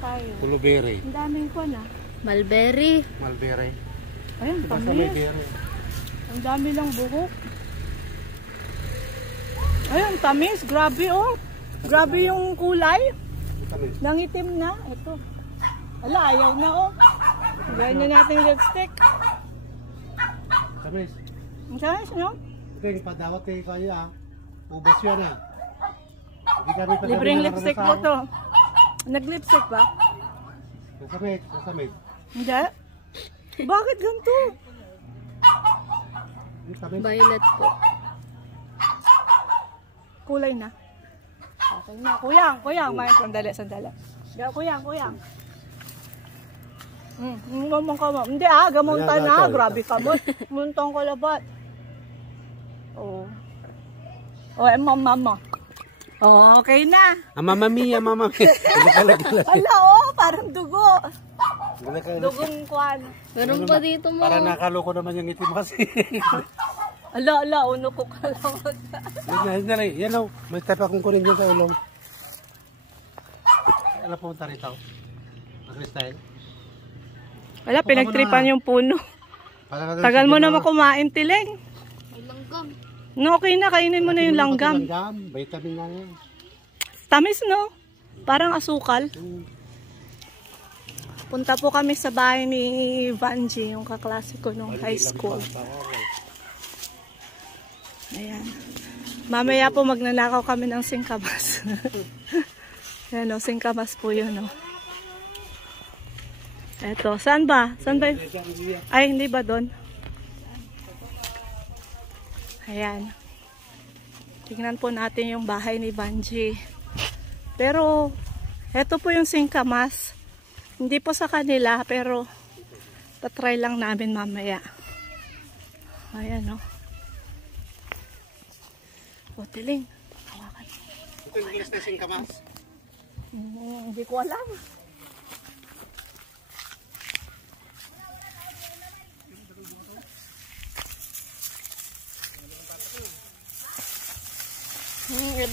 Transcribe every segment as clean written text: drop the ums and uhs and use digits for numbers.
tayo. Blueberry. Ang daming ko na. Mulberry. Mulberry. Ayun, Basta tamis. may berry. Ang dami lang buhok. Ayun, tamis. Grabe oh. Grabe yung kulay. Tamis. Nangitim na. Ito. Ala, ayaw na oh. Ganyan natin yung lipstick. Tamis. Ang tamis, no? King, padawat kay kaya. Ubas yun ah. Hindi kami pa Libreng lipstick po to. Nag-lipstick ba? Nasamit, nasamit. Hindi. Bakit ganito? Nasamit. Violet po. Kulay na. Okay na. Kuyang, kuyang. May sandali, sandali. Kuyang, kuyang. Gamon ka mo. Hindi gamuntan na. Grabe ka mo. Muntong kalabat. Oo. Oh, mama. Oh, okay na. Mama Mia, Mama Mia. Ala, oh, parang dugo. Dugong kwan. Meron pa dito mo. Para nakaloko naman yung itim kasi. Ala, uno ko kalawag. Yan o, may step akong kunin dyan sa ulong. Alam po punta rito. Mag-freestyle. Wala, pinagtripan yung puno. Tagal mo naman kumain, Tiling. Langgam. No, okay na, kainin mo na yung langgam. Vitamin na yan. Tamis, no? Parang asukal. Punta po kami sa bahay ni Vanji, yung kaklase ko nung high school. Ayan. Mamaya po magnanakaw kami ng singkamas. Ayan o, singkamas po yun o. Eto, saan ba? Saan ba? Ay, hindi ba doon? Ayan. Tingnan po natin yung bahay ni Vanji. Pero, eto po yung singkamas. Hindi po sa kanila, pero tatry lang namin mamaya. Ayan o. O, Tiling. Hawakan. Ito yung gilas na singkamas. Hindi ko alam.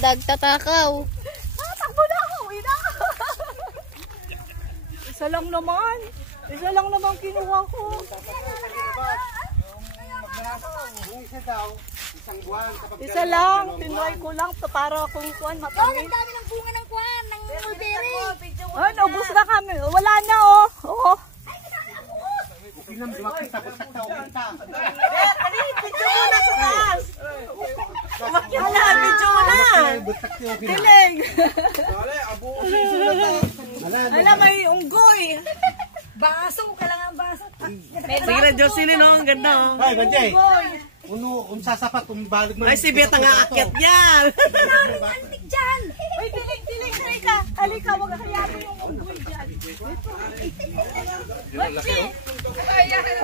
Dagtatakaw. Takbo na ako. Uwi na. Isa lang naman. Isa lang naman kinuha ko. Isang buwan. Isa lang. Tinry ko lang para kung kuwan matamis. Ang dami ng bunga ng kuwan, ng mulberry. Oh, naubos na kami. Wala na oh. Oo. Makita, basta tao kita. Video mo na sa taas. Umakyat na. Video mo na. Tiling. Alam, may unggoy. Baso, kailangan baso. Sige na, Jocelyn, no? Ang ganda. Ay, Banjay. Sasapat, balik mo. Ay, si Beta nga akyat yan. Maraming antik dyan. Uy, tiling, halika. Halika, wag kakayado yung unggoy dyan.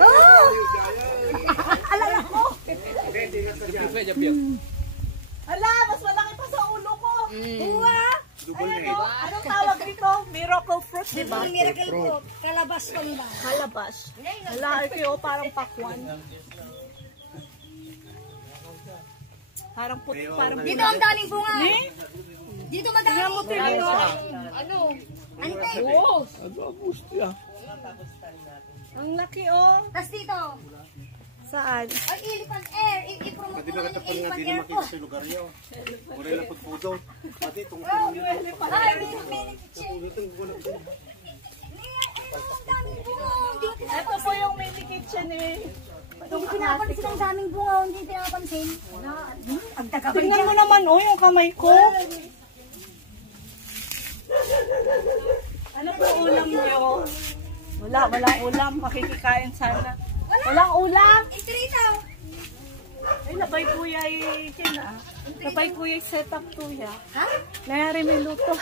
Oh! Alala ko. Ala, mas malaki pa sa ulo ko. Uwa. Ayan o, anong tawag dito? Miracle fruit, di ba? Miracle fruit. Kalabas pa ba? Kalabas. Ala, ito parang pakwan. Parang puti, parang Dito ang daming bunga. Eh? Dito madami. Ano? Ante. Ang laki oh. Tapos dito. Saan? Ang elephant air. I-promote mo naman yung elephant air ko. Sa lugar niyo. Mura lang pagpudo. Pati itong Ay, may kitchen. Ang daming bunga. Ito po yung mini kitchen eh. Hindi pinapansin ang daming bunga. Hindi pinapansin. Ang taga ba Tingnan mo naman oh, yung kamay ko. Ano po ulam niyo? Walang ulam. Makikikain sana. Walang ulam. Itrito. Ay, labay kuya labay kuya setup kuya. Ha? Nangyari may luto.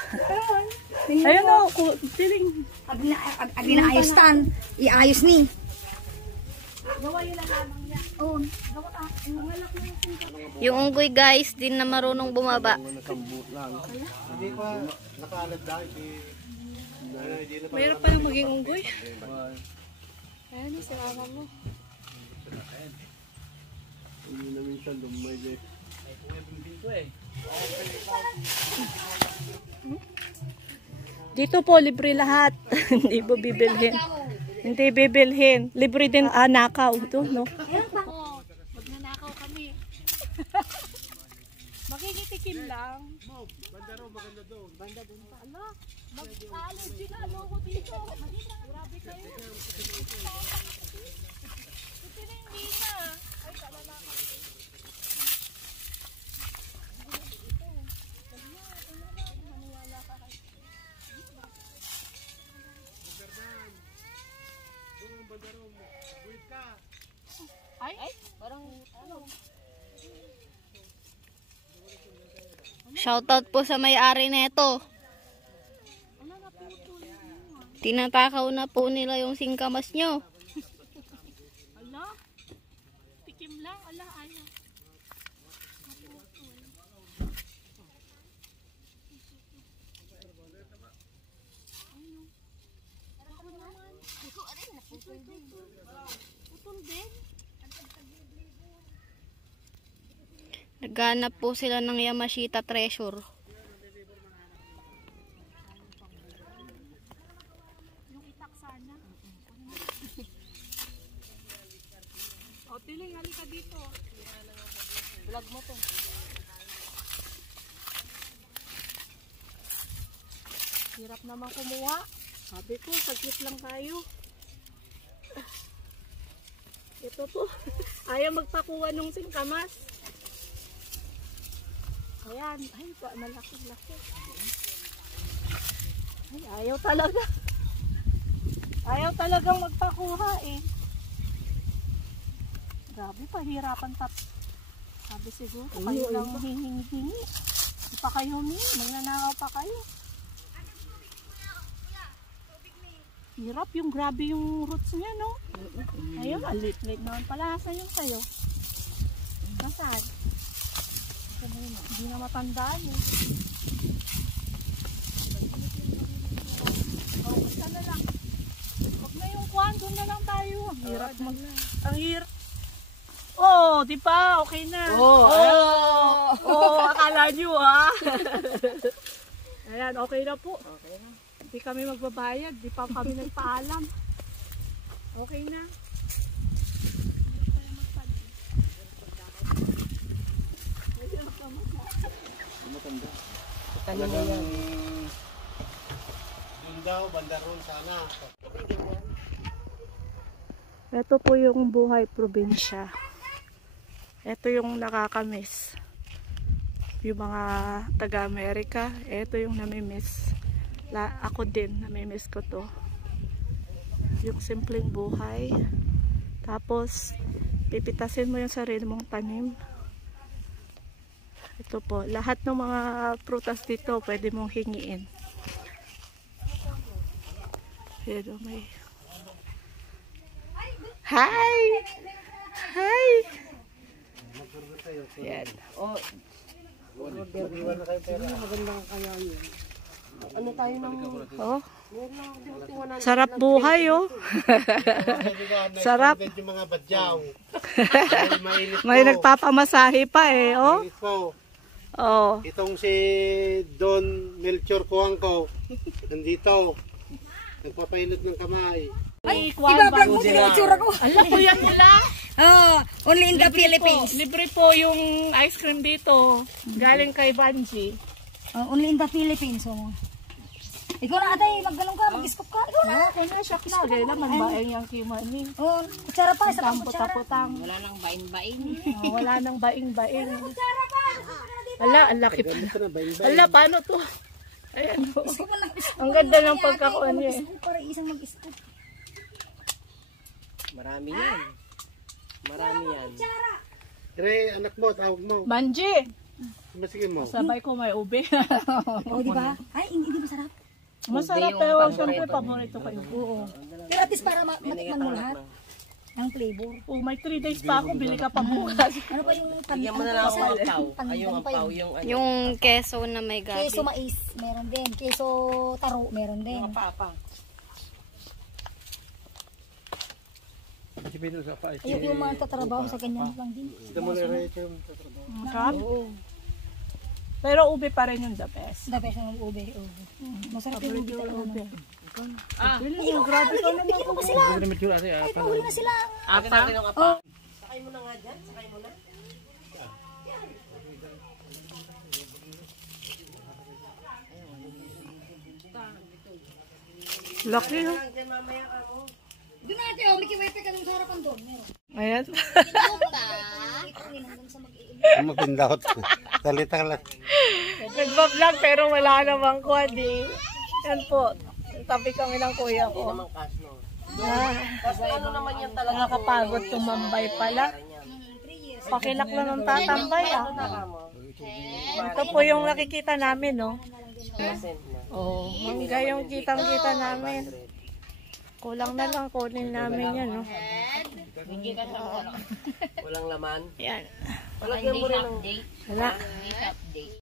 Ayun o, tiling. Ag inaayos tan. Iayos ni. Gawa yun lang lamang niya. Oo. Gawa ka. Mangalak na yung singkamas. Yung unggoy guys, din na marunong bumaba. Hindi pa nakaalat dahil. Mayroon pa lang maging unggoy. Ayan o, si mama mo. Hindi na minsan lumay din. Dito po, libre lahat. Hindi po bibilhin. Hindi bibilhin. Libre din nakaw. Ito, no? Magnanakaw kami. Makikitikim lang. Banda ro, maganda doon. Banda doon pa. Ala, mag-allergy na ano ko dito. Grabe kayo. Ito na hindi na. Ay, kalala ka. Ay, parang ano. Shoutout po sa may-ari nito. Tinatakaw na po nila yung singkamas nyo. Ala, tikim lang. Ala, ayaw. Putol din. Naghanap po sila ng Yamashita Treasure. Yung itak sana. O, Tiling, halika dito. Vlog mo to. Hirap naman kumuha. Sabi ko, saglit lang tayo. Ito po. Ayaw magpakuha nung singkamas. Ayan. Ay, malaki-laki. Ay, ayaw talaga. Ayaw talagang magpakuha eh. Grabe, pahirapan tap. Sabi siguro, kayo lang hihingi-hingi. Di pa kayo humingi, magnanakaw pa kayo. Hirap yung grabe yung roots niya, no? Ayun, alit-lit naman pala. Saan yung sayo? Nasaan? Hindi na matandaan eh. Oh, basta na lang. Huwag na yung kwan, doon na lang tayo. Ang hirap mag... Ang hirap. Oh, di ba? Okay na. Oh, akala nyo ha. Ayan, okay na po. Okay na. Hindi kami magbabayad. Di pa kami nagpaalam. Okay na. Matanda. Talagang doon daw, banda ron sana. Ito po yung buhay probinsya. Ito yung nakakamiss. Yung mga taga-Amerika, ito yung namimiss. Ako din, namimiss ko to. Yung simpleng buhay. Tapos, pipitasin mo yung sarili mong tanim. Ito po, lahat ng mga prutas dito pwede mong hingiin. Pero may... Hi! Hi! Yan. Magandang kaya yun. Ano tayo ng... Oh. Sarap buhay, oh. Sarap. Yung mga badyaw. May nagpapamasahe pa, eh, oh. Oh. Itong si Don Melchor Kuangko, nandito. Nagpapainot ng kamay. Ay, Iba-vlog mo, sinitsura ko. Alam ko yan nila. Only in the Philippines. Libre po yung ice cream dito. Galing kay Banji. Only in the Philippines. Ikaw na atay, maggalong ka, mag-scoop ka. Ikaw na. Okay na, shock na. Gaya naman ba yung kimani? Oh, kutsara pa, isa pang kutsara. Putang-putang. Wala nang bain-bain. Wala nang baing-baing. Kutsara pa. Ala, ang laki pa. Ala, paano to? Ayan po. Ang ganda ng pagkakuan niya. Mag-scoop para isang mag-scoop. Marami yan. Marami yan. Re, anak mo, tawag mo. Banji! Masigin mo. Sabay ko may ube. Oh, di ba? Ay, hindi masarap. Masarap pero siyempre paborito kayo. Oo. Pero at least para matikman mo lahat. Ang flavor. Oh, may 3 days pa ako, bili ka pa bukas. Ano pa yung Bigyan mo na lang ako ng ampaw. Ay, yung ampaw, yung ano. Yung keso na may gabi. Keso mais, meron din. Keso taro, meron din. Yung apa. Ayun yung mga tatrabaho sa ganyan lang din. Ito mo na rin ito yung tatrabaho. Sarap. Pero ube pa rin yung the best. The best ng ube. Masarap yung ube talaga. Grabe ka naman. Bigyan mo ba sila? Ay, pauwi na sila. Oh. Laki oh. Doon natin, oh, Mickey Wiper ka nung sa harapan doon. Meron. Ayan. Mapindot. Salita lang. Nagbablog pero wala namang kwadi. Yan po. Tabi kami ng kuya ko. Kasi ano naman yan talaga. Nakakapagod tumambay pala. Pakilak na ng tatambay ah. Ito po yung nakikita namin no. Oh, hanggang yung kitang-kita namin. Kulang na lang kunin namin yan no. Walang laman. Yan. Palagyan mo rin ng Wala.